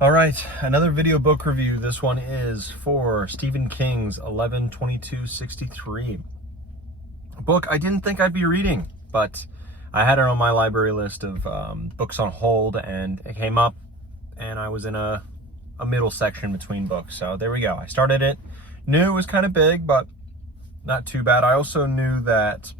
All right, another video book review. This one is for Stephen King's 11/22/63. A book I didn't think I'd be reading, but I had it on my library list of books on hold, and it came up, and I was in a middle section between books. So there we go. I started it. Knew it was kind of big, but not too bad. I also knew that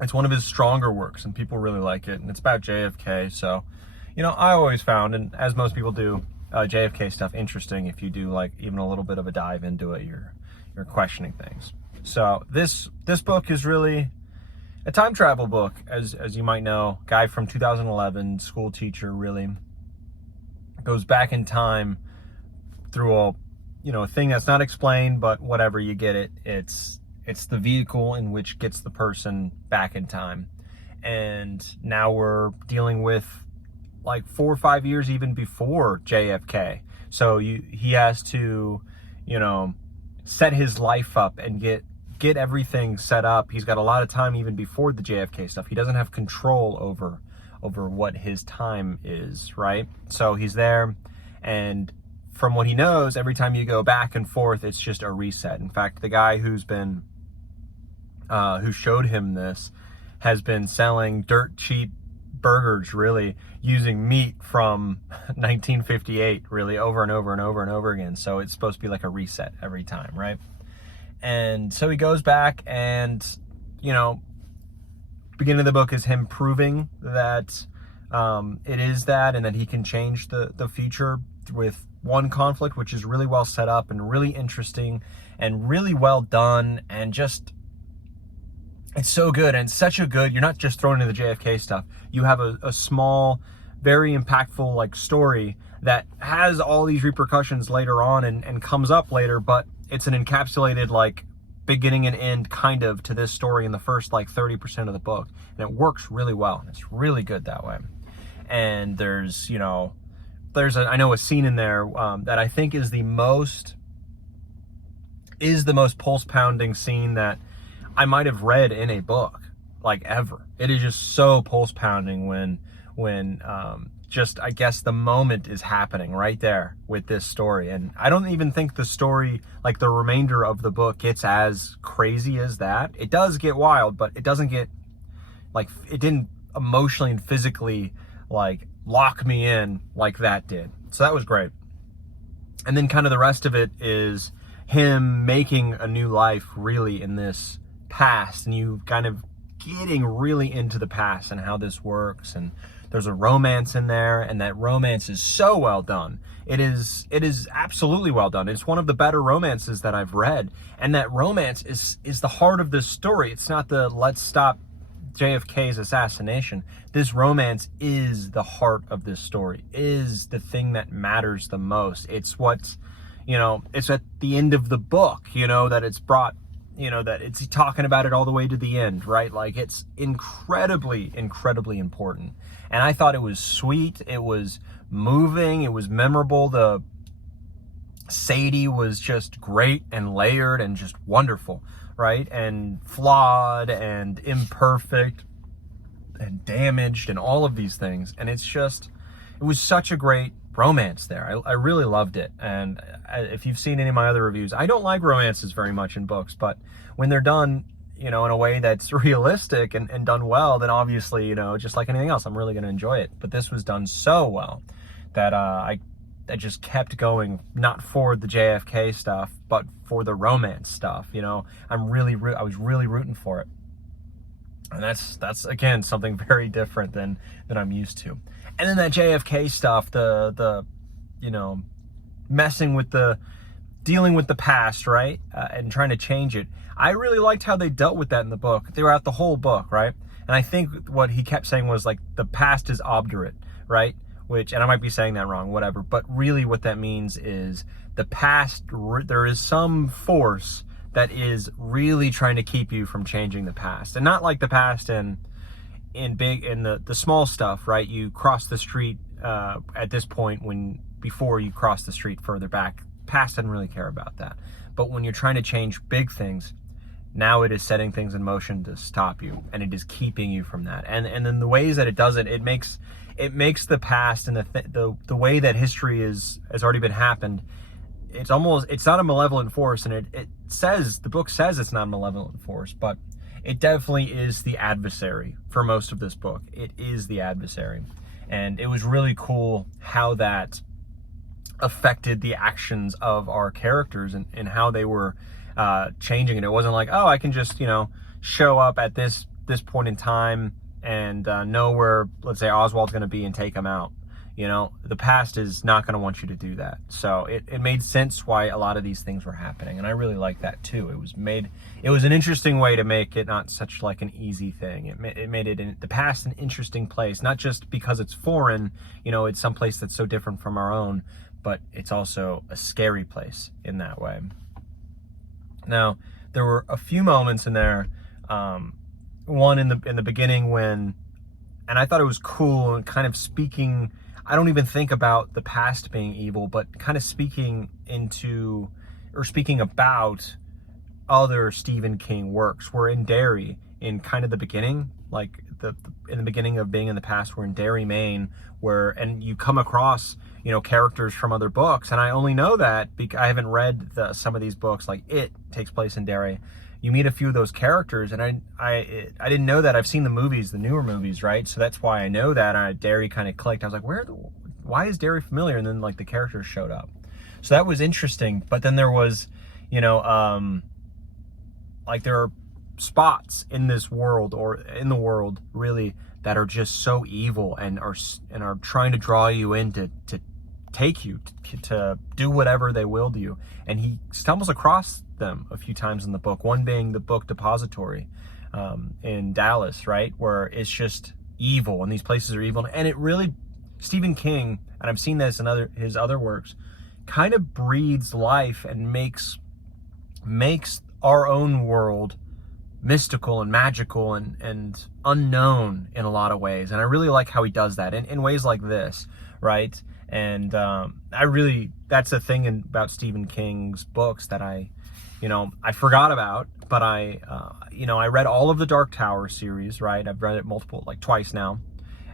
it's one of his stronger works, and people really like it, and it's about JFK, so I always found, and as most people do, JFK stuff interesting. If you do like even a little bit of a dive into it, you're questioning things. So this book is really a time travel book, as you might know. Guy from 2011, school teacher, really goes back in time through a thing that's not explained, but whatever, you get it. It's the vehicle in which gets the person back in time, and now we're dealing with like 4 or 5 years even before JFK. So he has to, set his life up and get everything set up. He's got a lot of time even before the JFK stuff. He doesn't have control over what his time is, right? So he's there, and from what he knows, every time you go back and forth, it's just a reset. In fact, the guy who showed him this has been selling dirt cheap burgers, really, using meat from 1958, really, over and over and over and over again. So it's supposed to be like a reset every time, right? And so he goes back, and beginning of the book is him proving that it is that, and that he can change the future with one conflict, which is really well set up and really interesting and really well done, and just it's so good, and such a good, you're not just thrown into the JFK stuff. You have a small, very impactful like story that has all these repercussions later on and comes up later, but it's an encapsulated like beginning and end kind of to this story in the first like 30% of the book. And it works really well. It's really good that way. And there's I know a scene in there that I think is the most pulse pounding scene that I might have read in a book, like, ever. It is just so pulse pounding when just, I guess, the moment is happening right there with this story. And I don't even think the story, like the remainder of the book, gets as crazy as that. It does get wild, but it doesn't get, like, it didn't emotionally and physically like lock me in like that did. So that was great. And then kind of the rest of it is him making a new life really in this past, and you kind of getting really into the past and how this works. And there's a romance in there, and that romance is so well done. It is absolutely well done. It's one of the better romances that I've read, and that romance is the heart of this story. It's not the let's stop JFK's assassination. This romance is the heart of this story, is the thing that matters the most. It's what's it's at the end of the book, that it's brought, that it's talking about it all the way to the end, right? Like, it's incredibly, incredibly important. And I thought it was sweet. It was moving. It was memorable. The Sadie was just great and layered and just wonderful, right? And flawed and imperfect and damaged and all of these things. And it was such a great romance there. I really loved it. And if you've seen any of my other reviews, I don't like romances very much in books, but when they're done, in a way that's realistic and done well, then obviously, just like anything else, I'm really going to enjoy it. But this was done so well that I just kept going, not for the JFK stuff, but for the romance stuff. I was really rooting for it. And that's again something very different than I'm used to. And then that JFK stuff, the messing with dealing with the past, right? And trying to change it. I really liked how they dealt with that in the book throughout the whole book, right? And I think what he kept saying was like, the past is obdurate, right? And I might be saying that wrong, whatever. But really what that means is the past, there is some force that is really trying to keep you from changing the past. And not like the past in the small stuff, right? You cross the street at this point, before you cross the street further back, past doesn't really care about that. But when you're trying to change big things, now it is setting things in motion to stop you, and it is keeping you from that. And then the ways that it does it, it makes the past and the way that history has already been happened. It's not a malevolent force, and the book says it's not a malevolent force, but it definitely is the adversary for most of this book. It is the adversary. And it was really cool how that affected the actions of our characters and how they were changing. And it wasn't like, oh, I can just, show up at this point in time and know where, let's say, Oswald's going to be and take him out. The past is not going to want you to do that. So it made sense why a lot of these things were happening. And I really like that too. It was an interesting way to make it not such like an easy thing. It made it in the past an interesting place, not just because it's foreign, it's someplace that's so different from our own, but it's also a scary place in that way. Now, there were a few moments in there, one in the beginning when, and I thought it was cool and kind of speaking, I don't even think about the past being evil, but kind of speaking about other Stephen King works. We're in Derry in kind of the beginning, like in the beginning of being in the past, we're in Derry, Maine, and you come across, characters from other books. And I only know that because I haven't read some of these books, like It takes place in Derry. You meet a few of those characters, and I didn't know that. I've seen the movies, the newer movies, right? So that's why I know that. And Derry kind of clicked. I was like, why is Derry familiar? And then like the characters showed up. So that was interesting. But then there was, like there are spots in this world or in the world really that are just so evil and are trying to draw you in to take you to do whatever they will to you. And he stumbles across them a few times in the book, one being the book Depository in Dallas, right, where it's just evil and these places are evil. And it really, Stephen King, and I've seen this in his other works, kind of breathes life and makes our own world mystical and magical and unknown in a lot of ways. And I really like how he does that in ways like this, right? And that's the thing about Stephen King's books that I forgot about, but I read all of the Dark Tower series, right? I've read it twice now.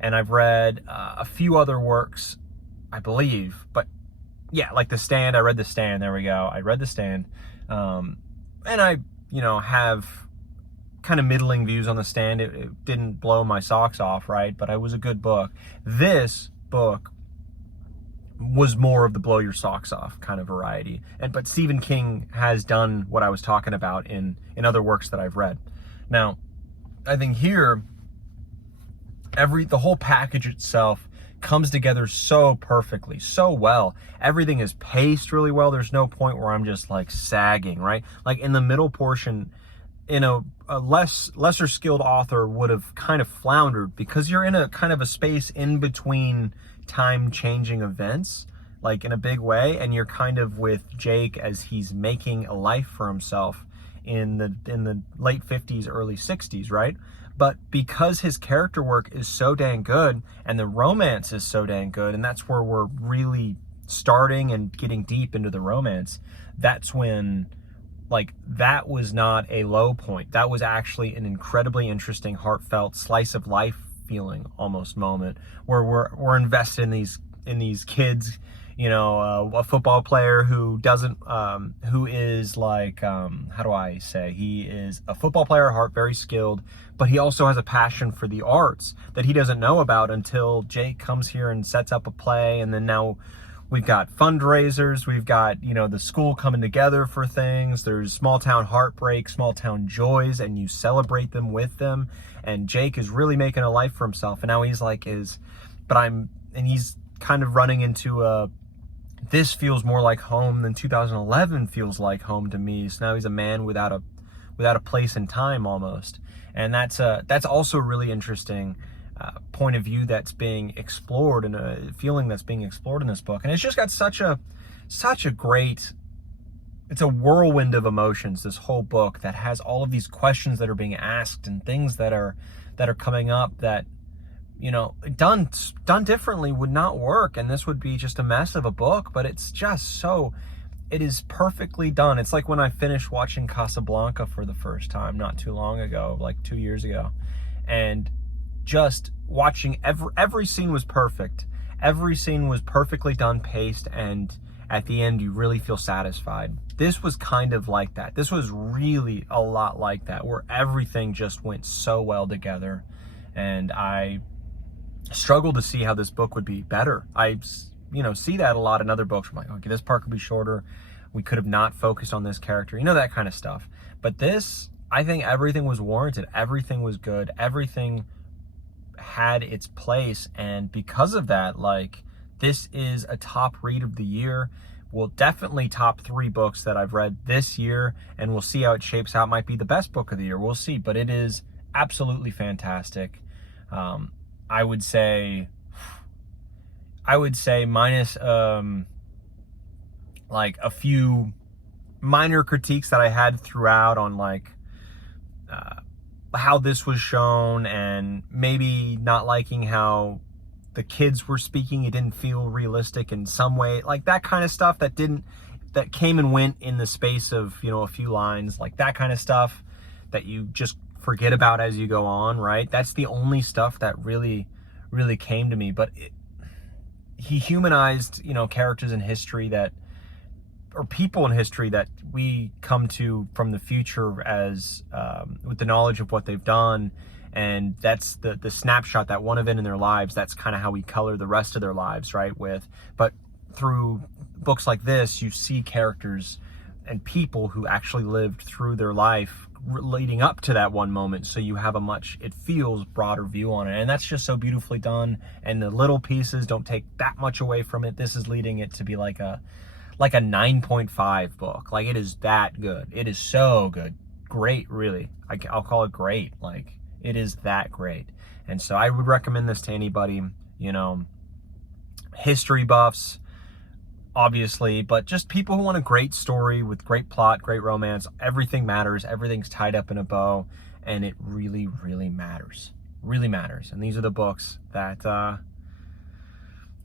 And I've read a few other works, I believe, but yeah, like The Stand. I read The Stand. There we go. I read The Stand. And I, have kind of middling views on The Stand. It didn't blow my socks off, right? But it was a good book. This book was more of the blow your socks off kind of variety. But Stephen King has done what I was talking about in other works that I've read. Now, I think here, the whole package itself comes together so perfectly, so well. Everything is paced really well. There's no point where I'm just like sagging, right? Like in the middle portion, a lesser skilled author would have kind of floundered because you're in a kind of a space in between time changing events, like in a big way, and you're kind of with Jake as he's making a life for himself in the late 50s, early 60s, right? But because his character work is so dang good and the romance is so dang good, and that's where we're really starting and getting deep into the romance, that's when, like, that was not a low point. That was actually an incredibly interesting, heartfelt, slice of life feeling almost moment where we're invested in these kids, a football player who is like, how do I say, he is a football player at heart, very skilled, but he also has a passion for the arts that he doesn't know about until Jake comes here and sets up a play. And then now we've got fundraisers, we've got, the school coming together for things. There's small town heartbreak, small town joys, and you celebrate them with them. And Jake is really making a life for himself. And now he's like, he's kind of running into this feels more like home than 2011 feels like home to me. So now he's a man without a place in time almost. And that's also really interesting point of view that's being explored and a feeling that's being explored in this book. And it's just got such a great, it's a whirlwind of emotions, this whole book, that has all of these questions that are being asked and things that are coming up that, done differently would not work. And this would be just a mess of a book, but it's just it is perfectly done. It's like when I finished watching Casablanca for the first time not too long ago, like 2 years ago. And just watching every scene was perfect. Every scene was perfectly done, paced, and at the end you really feel satisfied. This was kind of like that. This was really a lot like that, where everything just went so well together. And I struggle to see how this book would be better. I, see that a lot in other books. I'm like, okay, this part could be shorter. We could have not focused on this character, that kind of stuff. But this, I think everything was warranted. Everything was good. Everything had its place. And because of that, this is a top read of the year. Well, definitely top 3 books that I've read this year, and we'll see how it shapes out. Might be the best book of the year. We'll see, but it is absolutely fantastic. I would say minus a few minor critiques that I had throughout on how this was shown, and maybe not liking how the kids were speaking. It didn't feel realistic in some way, that kind of stuff that came and went in the space of a few lines, that kind of stuff that you just forget about as you go on, right? That's the only stuff that really came to me. But he humanized characters in history or people in history that we come to from the future as with the knowledge of what they've done. And that's the snapshot, that one event in their lives. That's kind of how we color the rest of their lives, right? But through books like this, you see characters and people who actually lived through their life leading up to that one moment. So you have it feels broader view on it. And that's just so beautifully done. And the little pieces don't take that much away from it. This is leading it to be like a 9.5 book. It is that good. It is so good. Great, really. I'll call it great. It is that great. And so I would recommend this to anybody, history buffs, obviously, but just people who want a great story with great plot, great romance. Everything matters. Everything's tied up in a bow, and it really, really matters. Really matters. And these are the books that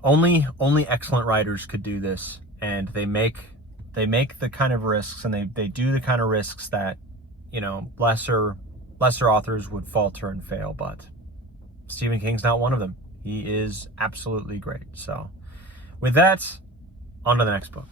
only excellent writers could do this. And they make the kind of risks, and they do the kind of risks that, lesser authors would falter and fail. But Stephen King's not one of them. He is absolutely great. So with that, on to the next book.